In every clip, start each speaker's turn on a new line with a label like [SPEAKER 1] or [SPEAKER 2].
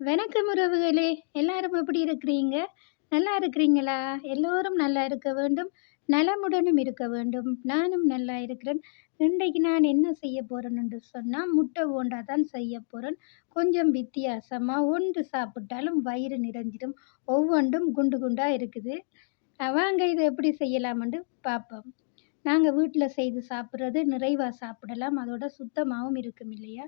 [SPEAKER 1] வணக்கம் உறவுகளே. எல்லாரும் எப்படி இருக்கிறீங்க? நல்லா இருக்கிறீங்களா? எல்லோரும் நல்லா இருக்க வேண்டும். நலமுடனும் இருக்க வேண்டும். நானும் நல்லா இருக்கிறேன். இன்றைக்கு நான் என்ன செய்ய போகிறேன்னு சொன்னால் முட்டை ஓண்டா தான் செய்ய போகிறேன் கொஞ்சம் வித்தியாசமாக ஒன்று சாப்பிட்டாலும் வயிறு நிறைஞ்சிடும். ஒவ்வொன்றும் குண்டு குண்டாக இருக்குது. வாங்க இதை எப்படி செய்யலாம்னு பார்ப்போம். நாங்கள் வீட்டில் செய்து சாப்பிட்றது நிறைவாக சாப்பிடலாம். அதோட சுத்தமாகவும் இருக்கும் இல்லையா?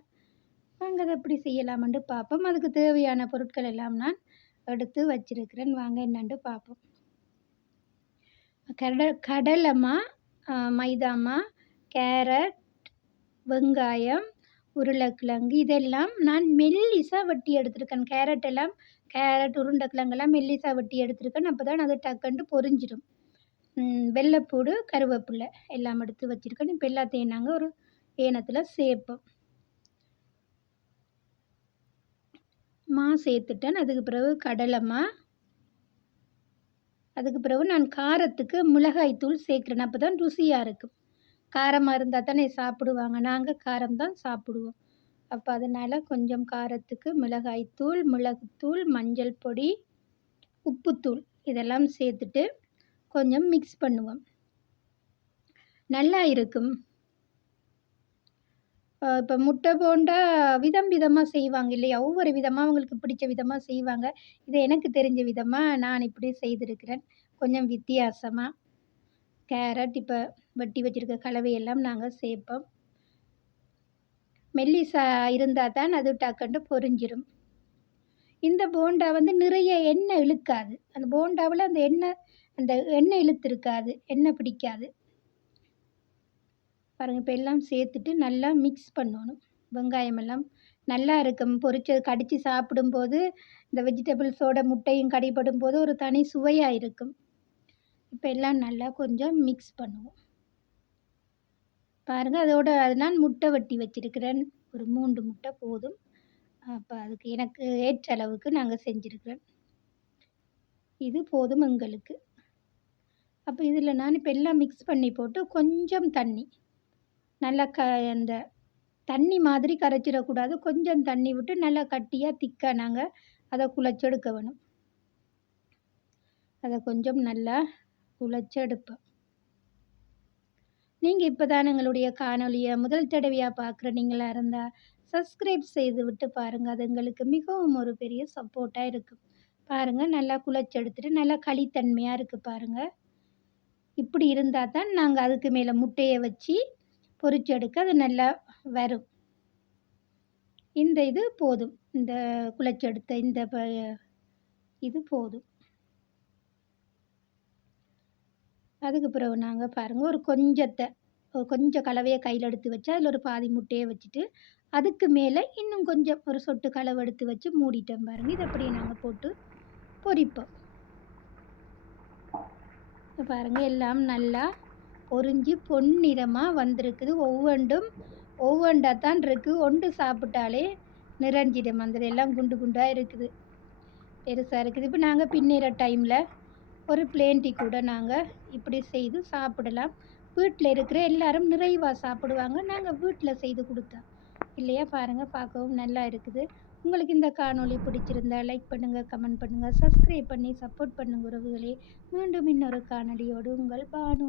[SPEAKER 1] வாங்க அதை எப்படி செய்யலாமென்று பார்ப்போம். அதுக்கு தேவையான பொருட்கள் எல்லாம் நான் எடுத்து வச்சிருக்கிறேன். வாங்க என்னென்று பார்ப்போம். கட கடலைமா மைதாமா கேரட் வெங்காயம் உருளைக்கிழங்கு இதெல்லாம் நான் மெல்லிசாக வெட்டி எடுத்திருக்கேன். கேரட் எல்லாம் கேரட் உருண்டைக்கிழங்கெல்லாம் மெல்லிசாக வெட்டி எடுத்திருக்கேன். அப்போ தான் அது டக்குன்ட்டு பொரிஞ்சிடும். வெள்ளைப்பூடு கருவேப்பிலை எல்லாம் எடுத்து வச்சுருக்கேன். இப்போ எல்லாத்தையும் நாங்கள் ஒரு ஏனத்தில் சேர்ப்போம். மா சேர்த்துட்டேன். அதுக்கு பிறகு கடலைமா அதுக்கு பிறகு நான் காரத்துக்கு மிளகாய் தூள் சேர்க்குறேன். அப்போ தான் ருசியாக இருக்கும். காரமாக இருந்தால் தானே சாப்பிடுவாங்க. நாங்கள் காரம் தான் சாப்பிடுவோம். அப்போ அதனால் கொஞ்சம் காரத்துக்கு மிளகாய்த்தூள் மிளகுத்தூள் மஞ்சள் பொடி உப்புத்தூள் இதெல்லாம் சேர்த்துட்டு கொஞ்சம் மிக்ஸ் பண்ணுவோம். நல்லா இருக்கும். இப்போ முட்டை போண்டா விதம் விதமாக செய்வாங்க இல்லையா? ஒவ்வொரு விதமாக அவங்களுக்கு பிடிச்ச விதமாக செய்வாங்க. இது எனக்கு தெரிஞ்ச விதமாக நான் இப்படி செய்திருக்கிறேன். கொஞ்சம் வித்தியாசமாக கேரட் இப்போ வெட்டி வச்சுருக்க கலவையெல்லாம் நாங்கள் சேர்ப்போம். மெல்லிசா இருந்தால் தான் அது டக்குன்ட்டு பொரிஞ்சிடும் இந்த போண்டா வந்து நிறைய எண்ணெய் இழுக்காது. அந்த போண்டாவில் அந்த எண்ணெய் அந்த எண்ணெய் இழுத்துருக்காது. எண்ணெய் பிடிக்காது. பாருங்கள் இப்போ எல்லாம் சேர்த்துட்டு நல்லா மிக்ஸ் பண்ணணும். வெங்காயம் எல்லாம் நல்லா இருக்கும் பொரிச்சது கடித்து சாப்பிடும்போது இந்த வெஜிடபிள்ஸோட முட்டையும் கடிபடும் போது ஒரு தனி சுவையாக இருக்கும். இப்போ எல்லாம் நல்லா கொஞ்சம் மிக்ஸ் பண்ணுவோம். பாருங்கள் அதோட அது நான் முட்டை வெட்டி வச்சிருக்கிறேன். ஒரு மூன்று முட்டை போதும். அப்போ அதுக்கு எனக்கு ஏற்ற அளவுக்கு நாங்கள் செஞ்சுருக்கிறோம். இது போதும் எங்களுக்கு. அப்போ இதில் நான் இப்போ எல்லாம் மிக்ஸ் பண்ணி போட்டு கொஞ்சம் தண்ணி நல்லா க அந்த தண்ணி மாதிரி கரைச்சிடக்கூடாது. கொஞ்சம் தண்ணி விட்டு நல்லா கட்டியாக திக்காக நாங்கள் அதை குழச்செடுக்க வேணும். அதை கொஞ்சம் நல்லா குழச்செடுப்போம். நீங்கள் இப்போ தான் எங்களுடைய காணொலியை முதல் தடவையாக பார்க்குற நீங்களாக இருந்தால் சப்ஸ்கிரைப் செய்து விட்டு பாருங்கள் அது எங்களுக்கு மிகவும் ஒரு பெரிய சப்போர்ட்டாக இருக்கும். பாருங்கள் நல்லா குழச்செடுத்துட்டு நல்லா களித்தன்மையாக இருக்குது பாருங்கள் இப்படி இருந்தால் தான் நாங்கள் அதுக்கு மேலே முட்டையை வச்சு பொரிச்சு எடுக்க அது நல்லா வரும். இந்த இது போதும். இந்த குழச்செடுத்த இந்த இது போதும். அதுக்கு பிறகு நாங்கள் பாருங்கள் ஒரு கொஞ்சத்தை கொஞ்சம் கலவையை கையில் எடுத்து வச்சு அதில் ஒரு பாதி முட்டையை வச்சுட்டு அதுக்கு மேலே இன்னும் கொஞ்சம் ஒரு சொட்டு கலவை எடுத்து வச்சு மூடிட்டோம் பாருங்கள் இதை அப்படியே நாங்கள் போட்டு பொரிப்போம் பாருங்கள் எல்லாம் நல்லா பொரிஞ்சு பொன்னிறமாக வந்திருக்குது. ஒவ்வொன்றும் ஒவ்வொன்றா தான் இருக்குது ஒன்று சாப்பிட்டாலே நிறைஞ்சிடும். அந்த எல்லாம் குண்டு குண்டாக இருக்குது. பெருசாக இருக்குது. இப்போ நாங்கள் பின்னிற டைமில் ஒரு பிளேன் டீ கூட நாங்கள் இப்படி செய்து சாப்பிடலாம். வீட்டில் இருக்கிற எல்லாரும் நிறைவாக சாப்பிடுவாங்க. நாங்கள் வீட்டில் செய்து கொடுத்தோம் இல்லையா? பாருங்கள் பார்க்கவும் நல்லா இருக்குது. உங்களுக்கு இந்த காணொளி பிடிச்சிருந்தா லைக் பண்ணுங்கள் கமெண்ட் பண்ணுங்கள் சப்ஸ்கிரைப் பண்ணி சப்போர்ட் பண்ணுங்க உறவுகளே. மீண்டும் இன்னொரு காணொலியோடு உங்கள் பானு.